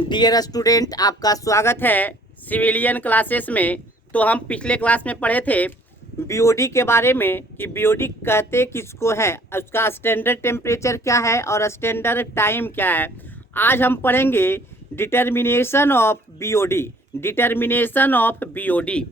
Dear student, आपका स्वागत है सिविलियन क्लासेस में। तो हम पिछले क्लास में पढ़े थे बीओडी के बारे में कि बीओडी कहते किसको है, उसका स्टैंडर्ड टेम्परेचर क्या है और स्टैंडर्ड टाइम क्या है। आज हम पढ़ेंगे determination of BOD. Determination of BOD.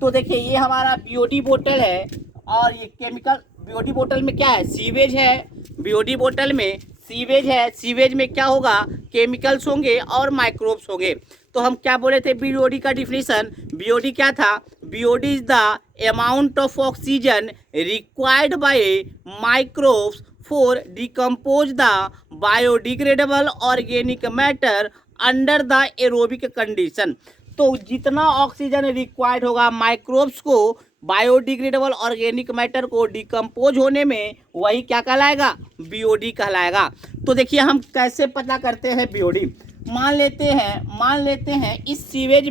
तो देखिए, ये हमारा बीओडी बोतल है और ये केमिकल बीओडी बोतल में क्या है, सीवेज है। बीओडी बोतल में सीवेज है। सीवेज में क्या होगा, केमिकल्स होंगे और माइक्रोब्स होंगे। तो हम क्या बोले थे बीओडी का डिफिनीशन? बीओडी क्या था? BOD is the amount of oxygen required by microbes for decompose the biodegradable organic matter under the aerobic condition. तो जितना ऑक्सीजन रिक्वायर्ड होगा माइक्रोब्स को बायोडिग्रेडेबल ऑर्गेनिक मैटर को डिकम्पोज होने में, वही क्या कहलाएगा? बीओडी कहलाएगा। तो देखिए, हम कैसे पता करते हैं बीओडी। मान लेते हैं इस सीवेज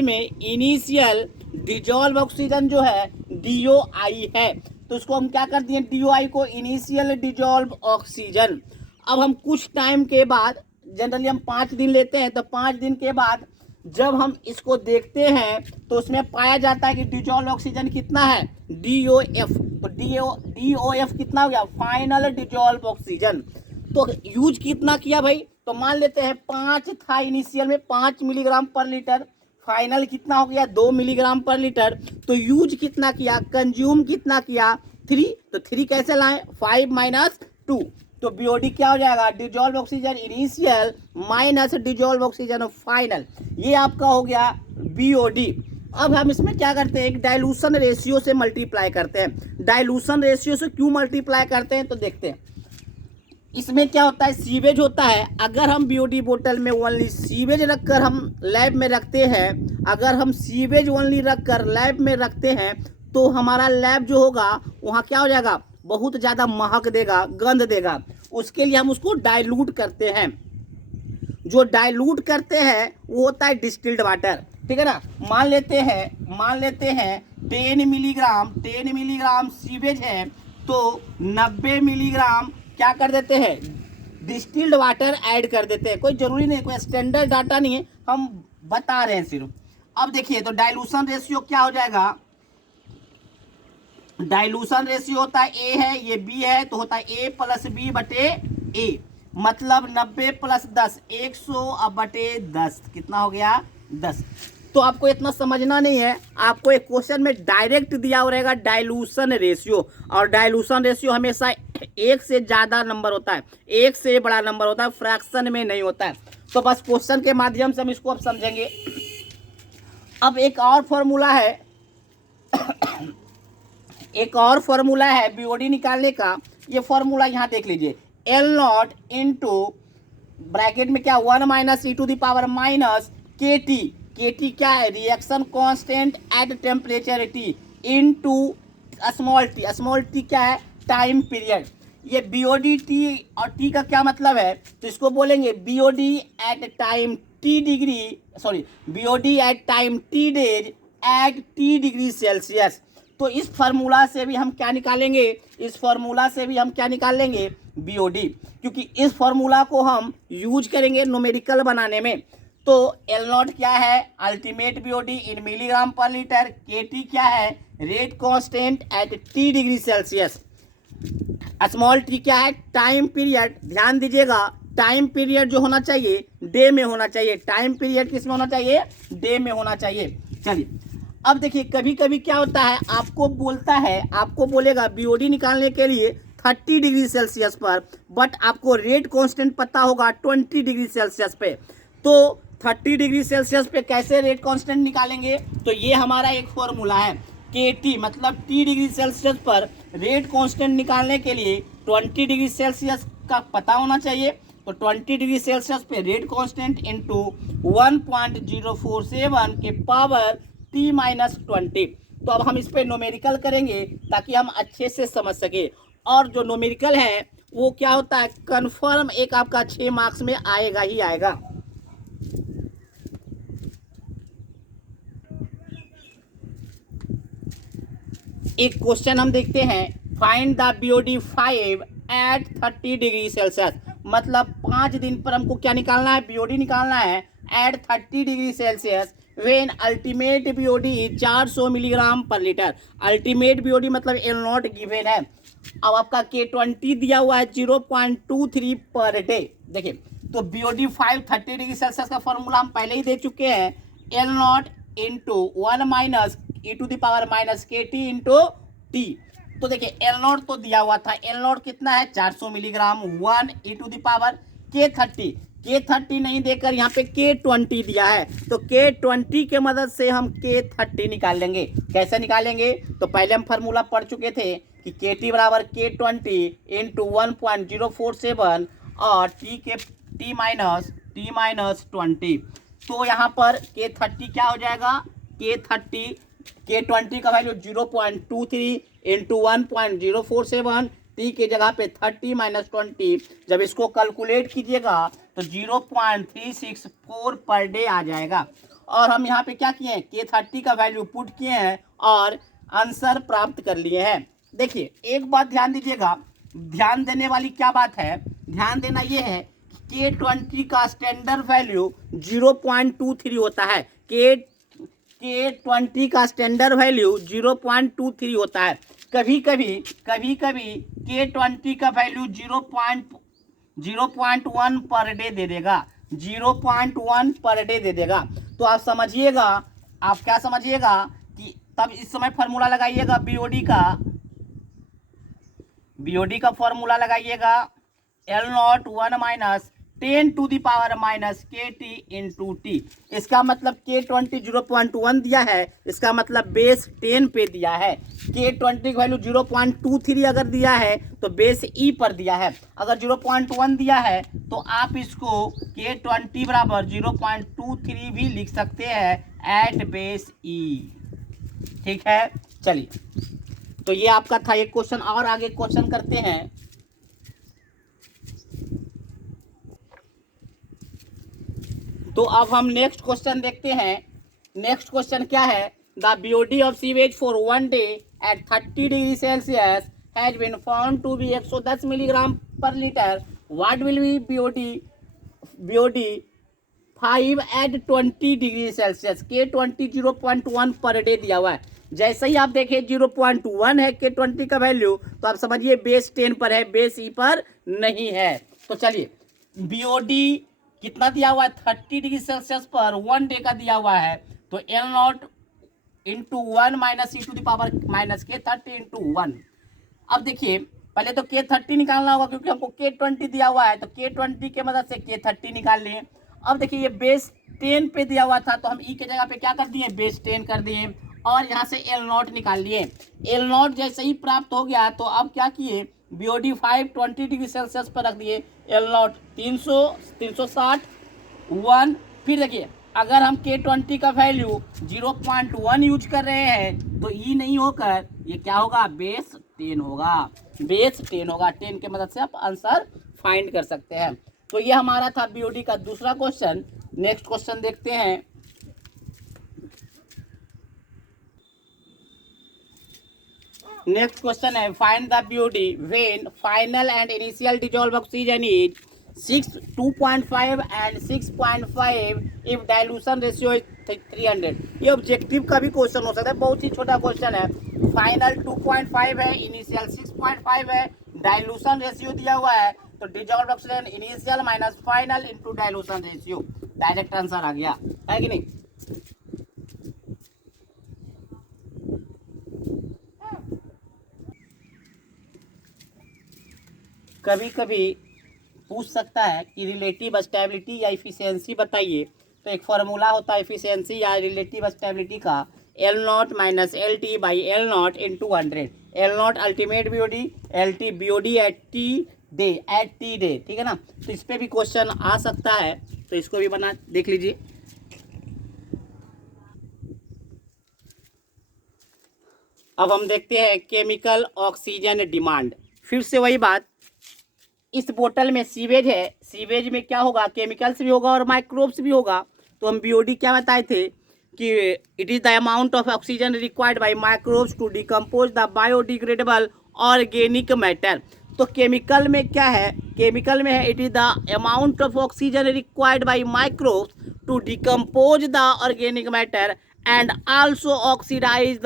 में इनिशियल डिजॉल्व ऑक्सीजन जो है DOI है। तो उसको हम क्या कर दिए, DOI को इनिशियल डिजॉल्व ऑक्सीजन। अब हम कुछ टाइम के बाद, जनरली हम 5 दिन लेते हैं, तो 5 दिन के बाद जब हम इसको देखते हैं तो उसमें पाया जाता है कि डिजॉल्व ऑक्सीजन कितना है, DOF। तो DOF कितना हो गया, फाइनल डिजॉल्व ऑक्सीजन। तो यूज कितना किया भाई? तो मान लेते हैं 5 था इनिशियल में, 5 मिलीग्राम पर लीटर। फाइनल कितना हो गया, 2 मिलीग्राम पर लीटर। तो यूज कितना किया, कंज्यूम कितना किया, 3। तो 3 कैसे लाएं, 5 - 2। तो बीओडी क्या हो जाएगा, dissolve oxygen initial minus dissolve oxygen final. ये आपका हो गया बीओडी। अब हम इसमें क्या करते हैं, एक डाइल्यूशन रेशियो से मल्टीप्लाई करते हैं। डाइल्यूशन रेशियो से क्यों मल्टीप्लाई करते हैं, तो देखते हैं। इसमें क्या होता है, सीवेज होता है। अगर हम बीओडी बोतल में ओनली सीवेज रखकर हम लैब में रखते हैं, अगर हम सीवेज ओनली रखकर लैब में रखते हैं, तो हमारा लैब जो होगा वहाँ क्या हो जाएगा, बहुत ज़्यादा महक देगा, गंध देगा। उसके लिए हम उसको डाइल्यूट करते हैं। जो डाइल्यूट करते हैं वो होता है डिस्टिल्ड वाटर, ठीक है ना। मान लेते हैं 10 मिलीग्राम सीवेज है, तो 90 मिलीग्राम क्या कर देते हैं, डिस्टिल्ड वाटर ऐड कर देते हैं। कोई जरूरी नहीं, कोई स्टैंडर्ड डाटा नहीं है, हम बता रहे हैं सिर्फ। अब देखिए, तो डाइल्यूशन रेशियो क्या हो जाएगा, डाइल्यूशन रेशियो होता है A है, ये B है, तो होता है A + B बटे A। मतलब 90 + 10 100/10 कितना हो गया, 10। तो आपको इतना समझना नहीं है, आपको एक क्वेश्चन में डायरेक्ट दिया हो रहेगा डाइल्यूशन रेशियो। और डाइल्यूशन रेशियो हमेशा 1 से ज़्यादा नंबर होता है, 1 से बड़ा नंबर होता है, फ्रैक्शन में नहीं होता है। तो बस क्वेश्चन के माध्यम से हम इसको अब समझेंगे। अब एक और फॉर्मूला है बीओडी निकालने का। ये फॉर्मूला यहाँ देख लीजिए, L0 इंटू ब्रैकेट में क्या, 1 - e⁻⁻ KT। KT क्या है, reaction constant at temperature T into small t क्या है, टाइम पीरियड। ये बीओडी T और T का क्या मतलब है, तो इसको बोलेंगे BOD at time T days at T degree Celsius. तो इस फार्मूला से भी हम क्या निकाल लेंगे, बीओडी। क्योंकि इस फार्मूला को हम यूज करेंगे न्यूमेरिकल बनाने में। तो L0 क्या है, अल्टीमेट बीओडी इन मिलीग्राम पर लीटर। KT क्या है, rate constant eight T degree Celsius. Small t क्या है, टाइम पीरियड। ध्यान दीजिएगा, टाइम पीरियड जो होना चाहिए डे में होना चाहिए। टाइम पीरियड किस में होना चाहिए, डे में होना चाहिए। चलिए, अब देखिए, कभी कभी क्या होता है, आपको बोलेगा बीओडी निकालने के लिए 30 डिग्री सेल्सियस पर, बट आपको रेट कांस्टेंट पता होगा 20 डिग्री सेल्सियस पे। तो 30 डिग्री सेल्सियस पे कैसे रेट कांस्टेंट निकालेंगे, तो ये हमारा एक फॉर्मूला है। KT मतलब T डिग्री सेल्सियस पर रेट कांस्टेंट निकालने के लिए 20 डिग्री सेल्सियस का पता होना चाहिए। तो 20 डिग्री सेल्सियस पे रेट कांस्टेंट इंटू 1.047 के पावर T-20। तो अब हम इस पे न्यूमेरिकल करेंगे ताकि हम अच्छे से समझ सके। और जो न्यूमेरिकल है वो क्या होता है, कन्फर्म एक आपका 6 मार्क्स में आएगा ही आएगा। एक क्वेश्चन हम देखते हैं, find the BOD 5 at 30 degree Celsius, मतलब 5 दिन पर हमको क्या निकालना है, बीओडी निकालना है at 30 degree Celsius when ultimate BOD 400 milligram per litre. Ultimate BOD मतलब एल नॉट गिवेन है। अब आपका K20 दिया हुआ है 0.23 पर डे। देखिए तो बीओडी 30 डिग्री सेल्सियस का फॉर्मूला हम पहले ही दे चुके हैं, L naught into 1 minus e to the power minus k T into T. तो देखिए एल नॉट तो दिया हुआ था, एल नॉट कितना है 400 milligram, 1 e to the power K30 नहीं देकर यहाँ पे K20 दिया है, तो K20 के मदद से हम K30 निकाल लेंगे। कैसे निकालेंगे, तो पहले हम फार्मूला पढ़ चुके थे कि KT बराबर K20 इंटू 1.047 और टी माइनस 20। तो यहाँ पर K30 क्या हो जाएगा, K20 का वैल्यू 0.23 इंटू 1.047, टी की जगह पे 30 माइनस 20, जब इसको कैलकुलेट कीजिएगा तो 0.364 पर डे आ जाएगा। और हम यहाँ पे क्या किए हैं, K30 का वैल्यू पुट किए हैं और आंसर प्राप्त कर लिए हैं। देखिए एक बात ध्यान दीजिएगा, ध्यान देने वाली क्या बात है, ध्यान देना ये है कि K20 का स्टैंडर्ड वैल्यू 0.23 होता है। K20 का स्टैंडर्ड वैल्यू 0.23 होता है। कभी कभी K20 का वैल्यू 0.1 पर डे दे देगा, 0.1 पर डे दे देगा। तो आप समझिएगा, आप क्या समझिएगा कि तब इस समय फॉर्मूला लगाइएगा बीओडी का फॉर्मूला लगाइएगा, L naught 1 minus 10 to the power minus k T into T. इसका मतलब K20 0.1 दिया है, इसका मतलब बेस 10 पे दिया है। K20 की वैल्यू 0.23 अगर दिया है तो बेस ई पर दिया है। अगर 0.1 दिया है तो आप इसको K20 बराबर 0.23 भी लिख सकते हैं एट बेस ई। ठीक है, चलिए तो ये आपका था एक क्वेश्चन। और आगे क्वेश्चन करते हैं। तो अब हम नेक्स्ट क्वेश्चन देखते हैं। नेक्स्ट क्वेश्चन क्या है, the BOD of sewage for 1 day at 30 degree Celsius has been found to be 110 milligram per litre. What will be BOD 5 at 20 degree Celsius. K20 0.1 per day दिया हुआ है। जैसे ही आप देखें 0.1 है K20 का वैल्यू, तो आप समझिए बेस 10 पर है, बेस ई पर नहीं है। तो चलिए बीओडी कितना दिया हुआ है, 30 डिग्री सेल्सियस पर 1 डे का दिया हुआ है, तो L naught into 1 minus e to the power minus K30 into 1। अब देखिए पहले तो K30 निकालना होगा क्योंकि हमको K20 दिया हुआ है, तो K20 के मदद से K30 निकाल लिए। अब देखिए ये बेस 10 पे दिया हुआ था, तो हम ई के जगह पे क्या कर दिए, बेस 10 कर दिए और यहाँ से एल नॉट निकाल लिए। एल नॉट जैसे ही प्राप्त हो गया तो अब क्या किए, बीओडी 520 डिग्री सेल्सियस पर रख दिए, एल नॉट 360 1। फिर देखिए अगर हम K20 का वैल्यू 0.1 यूज कर रहे हैं तो ई नहीं होकर ये क्या होगा, बेस 10 होगा, बेस 10 होगा। 10 के मदद से आप आंसर फाइंड कर सकते हैं। तो ये हमारा था बीओडी का दूसरा क्वेश्चन। नेक्स्ट क्वेश्चन देखते हैं। नेक्स्ट क्वेश्चन है, find the BOD when final and initial dissolve oxygen is 2.5 and 6.5 if dilution ratio is 300। ये ऑब्जेक्टिव का भी क्वेश्चन हो सकता है, बहुत ही छोटा क्वेश्चन है। फाइनल 2.5 है, इनिशियल 6.5 है, डाइल्यूशन रेशियो दिया हुआ है, तो dissolve oxygen initial minus final into dilution ratio, direct answer आ गया है कि नहीं। कभी कभी पूछ सकता है कि रिलेटिव स्टेबिलिटी या इफिशियंसी बताइए, तो एक फार्मूला होता है इफिशियंसी या रिलेटिव स्टेबिलिटी का, L not minus L T by L naught into 100। L not ultimate BOD, L T BOD at T day, ठीक है ना। तो इस पर भी क्वेश्चन आ सकता है, तो इसको भी बना देख लीजिए। अब हम देखते हैं केमिकल ऑक्सीजन डिमांड। फिर से वही बात, इस बोतल में सीवेज है, सीवेज में क्या होगा, केमिकल्स भी होगा और माइक्रोब्स भी होगा। तो हम बीओडी क्या बताए थे कि it is the amount of oxygen required by microbes to decompose the biodegradable organic matter. तो केमिकल में क्या है, केमिकल में है it is the amount of oxygen required by microbes to decompose the organic matter and also oxidise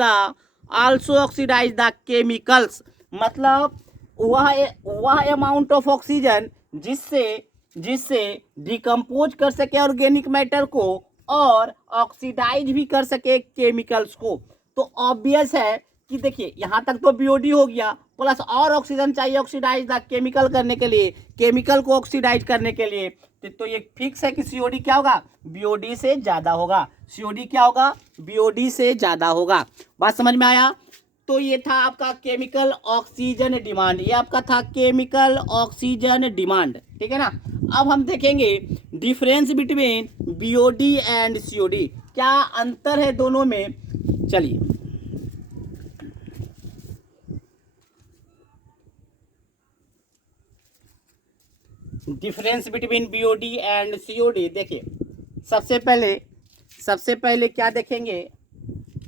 the chemicals. मतलब वह amount of oxygen जिससे जिससे डिकम्पोज कर सके ऑर्गेनिक मैटर को और ऑक्सीडाइज भी कर सके केमिकल्स को। तो ऑब्वियस है कि देखिए यहाँ तक तो बीओडी हो गया, प्लस और ऑक्सीजन चाहिए ऑक्सीडाइज द केमिकल करने के लिए, केमिकल को ऑक्सीडाइज करने के लिए। तो ये फिक्स है कि सीओडी क्या होगा, बीओडी से ज़्यादा होगा। सीओडी क्या होगा, बीओडी से ज़्यादा होगा। बात समझ में आया। तो ये था आपका केमिकल ऑक्सीजन डिमांड, ये आपका था केमिकल ऑक्सीजन डिमांड, ठीक है ना। अब हम देखेंगे difference between BOD and COD, क्या अंतर है दोनों में। चलिए difference between BOD and COD देखिए, सबसे पहले क्या देखेंगे,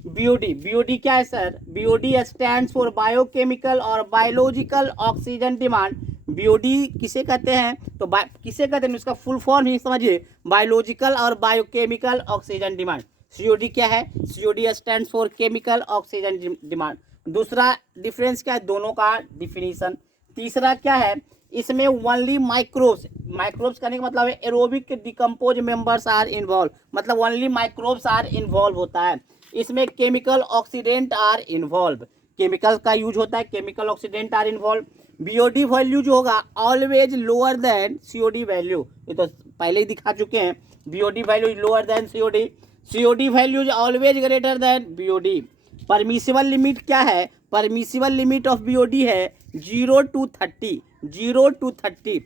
बीओडी। बीओडी क्या है sir, BOD stands for biochemical और बायोलॉजिकल ऑक्सीजन डिमांड। बीओडी किसे कहते हैं, तो किसे कहते हैं उसका फुल फॉर्म ही समझिए, बायोलॉजिकल और बायोकेमिकल ऑक्सीजन डिमांड। सीओडी क्या है, COD stands for chemical oxygen demand. दूसरा डिफरेंस क्या है, दोनों का डिफिनीशन। तीसरा क्या है, इसमें ओनली माइक्रोब्स, माइक्रोब्स करने का मतलब है aerobic decompose members are involved, मतलब ओनली माइक्रोब्स आर इन्वॉल्व होता है। इसमें chemical oxidant are involved, chemical का यूज होता है, chemical oxidant are involved. BOD value जो होगा always lower than COD value, ये तो पहले ही दिखा चुके हैं। BOD value lower than COD, COD value always greater than BOD. Permissible limit क्या है, परमिसिबल लिमिट ऑफ बीओडी है 0 to 30, 0 to 30।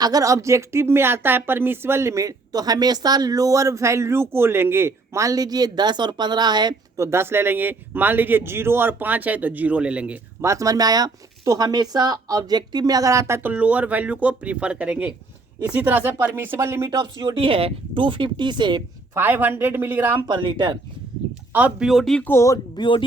अगर ऑब्जेक्टिव में आता है परमिसिबल लिमिट तो हमेशा लोअर वैल्यू को लेंगे। मान लीजिए 10 और 15 है तो 10 ले लेंगे, मान लीजिए 0 और 5 है तो 0 ले लेंगे। बात समझ में आया। तो हमेशा ऑब्जेक्टिव में अगर आता है तो लोअर वैल्यू को प्रीफर करेंगे। इसी तरह से परमिसिबल लिमिट ऑफ सीओडी है 250 से 500 मिलीग्राम पर लीटर। अब बीओडी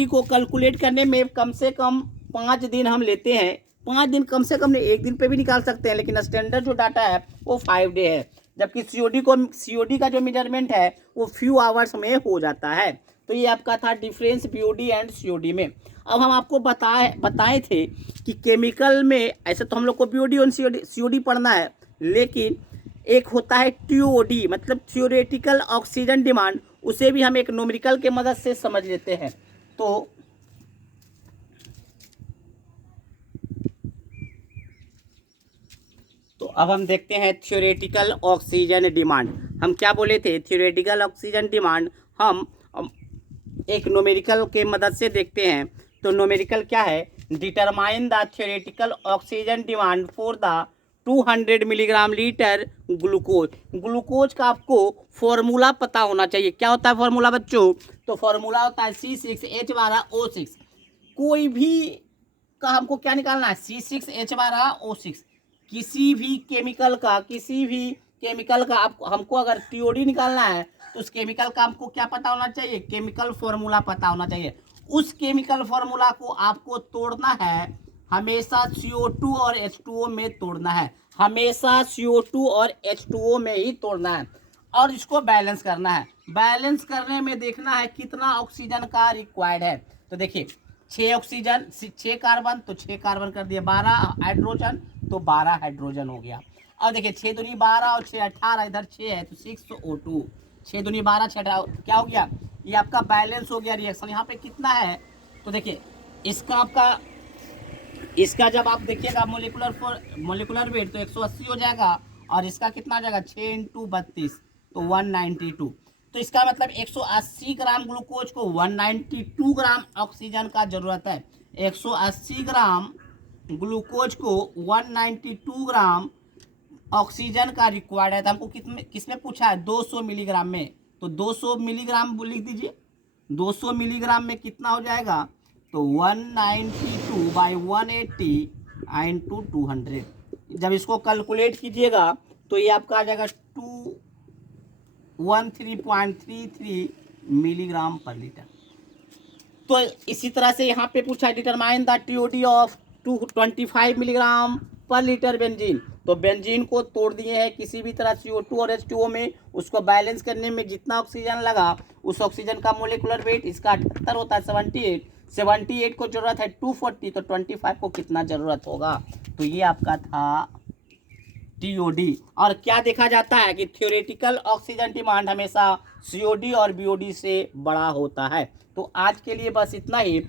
को कैलकुलेट करने में कम से कम 5 दिन हम लेते हैं। 5 दिन कम से कम नहीं, एक दिन पे भी निकाल सकते हैं, लेकिन स्टैंडर्ड जो डाटा है वो 5 डे है, जबकि सीओडी का जो मेजरमेंट है वो फ्यू आवर्स में हो जाता है। तो ये आपका था डिफरेंस बीओडी एंड सीओडी में। अब हम आपको बताए थे कि केमिकल में ऐसे तो हम लोग को बीओडी और सीओडी पढ़ना है, लेकिन एक होता है टीओडी मतलब थ्योरेटिकल ऑक्सीजन डिमांड, उसे भी हम एक न्यूमेरिकल के मदद से समझ लेते हैं। तो अब हम देखते हैं थ्योरेटिकल ऑक्सीजन डिमांड। हम क्या बोले थे, थ्योरेटिकल ऑक्सीजन डिमांड हम एक न्यूमेरिकल के मदद से देखते हैं। तो न्यूमेरिकल क्या है, determine the theoretical oxygen demand for the 200 milligram litre glucose. Glucose का आपको फॉर्मूला पता होना चाहिए। क्या होता है फॉर्मूला बच्चों, तो फॉर्मूला होता है C6H12O6। कोई भी का हमको क्या निकालना है, C6H12O6। किसी भी केमिकल का आपको हमको अगर टीओडी निकालना है तो उस केमिकल का हमको क्या पता होना चाहिए, केमिकल फॉर्मूला पता होना चाहिए। उस केमिकल फॉर्मूला को आपको तोड़ना है, हमेशा CO2 और H2O में तोड़ना है, हमेशा CO2 और H2O में ही तोड़ना है, और इसको बैलेंस करना है। बैलेंस करने में देखना है कितना ऑक्सीजन का रिक्वायर्ड है। तो देखिए 6 कार्बन तो 6 कार्बन कर दिया, 12 हाइड्रोजन तो 12 हाइड्रोजन हो गया। और देखिए 6 दूनी 12 और 6 18, इधर 6 है तो 6O2, 6 दूनी 12 6 क्या हो गया, ये आपका बैलेंस हो गया रिएक्शन। यहाँ पे कितना है, तो देखिए इसका जब आप देखिएगा मोलिकुलर वेट तो 180 हो जाएगा, और इसका कितना हो जाएगा 6 × 32 तो 192। तो इसका मतलब 180 ग्राम ग्लूकोज को 192 ग्राम ऑक्सीजन का जरूरत है। 180 ग्राम ग्लूकोज को 192 ग्राम ऑक्सीजन का रिक्वायर्ड है। तो हमको किसमें पूछा है, 200 मिलीग्राम में। तो 200 मिलीग्राम लिख दीजिए, 200 मिलीग्राम में कितना हो जाएगा, तो 192 बाई 180 × 200। जब इसको कैलकुलेट कीजिएगा तो ये आपका आ जाएगा 213.33 मिलीग्राम पर लीटर। तो इसी तरह से यहाँ पे पूछा है determine the TOD of 25 milligram per litre benzene. तो बेंजीन को तोड़ दिए हैं किसी भी तरह CO2 और H2O में, उसको बैलेंस करने में जितना ऑक्सीजन लगा उस ऑक्सीजन का मोलिकुलर वेट इसका 78 होता है, 78 को जरूरत है 240, तो 25 को कितना जरूरत होगा। तो ये आपका था TOD। और क्या देखा जाता है कि थ्योरेटिकल ऑक्सीजन डिमांड हमेशा COD और BOD से बड़ा होता है। तो आज के लिए बस इतना ही।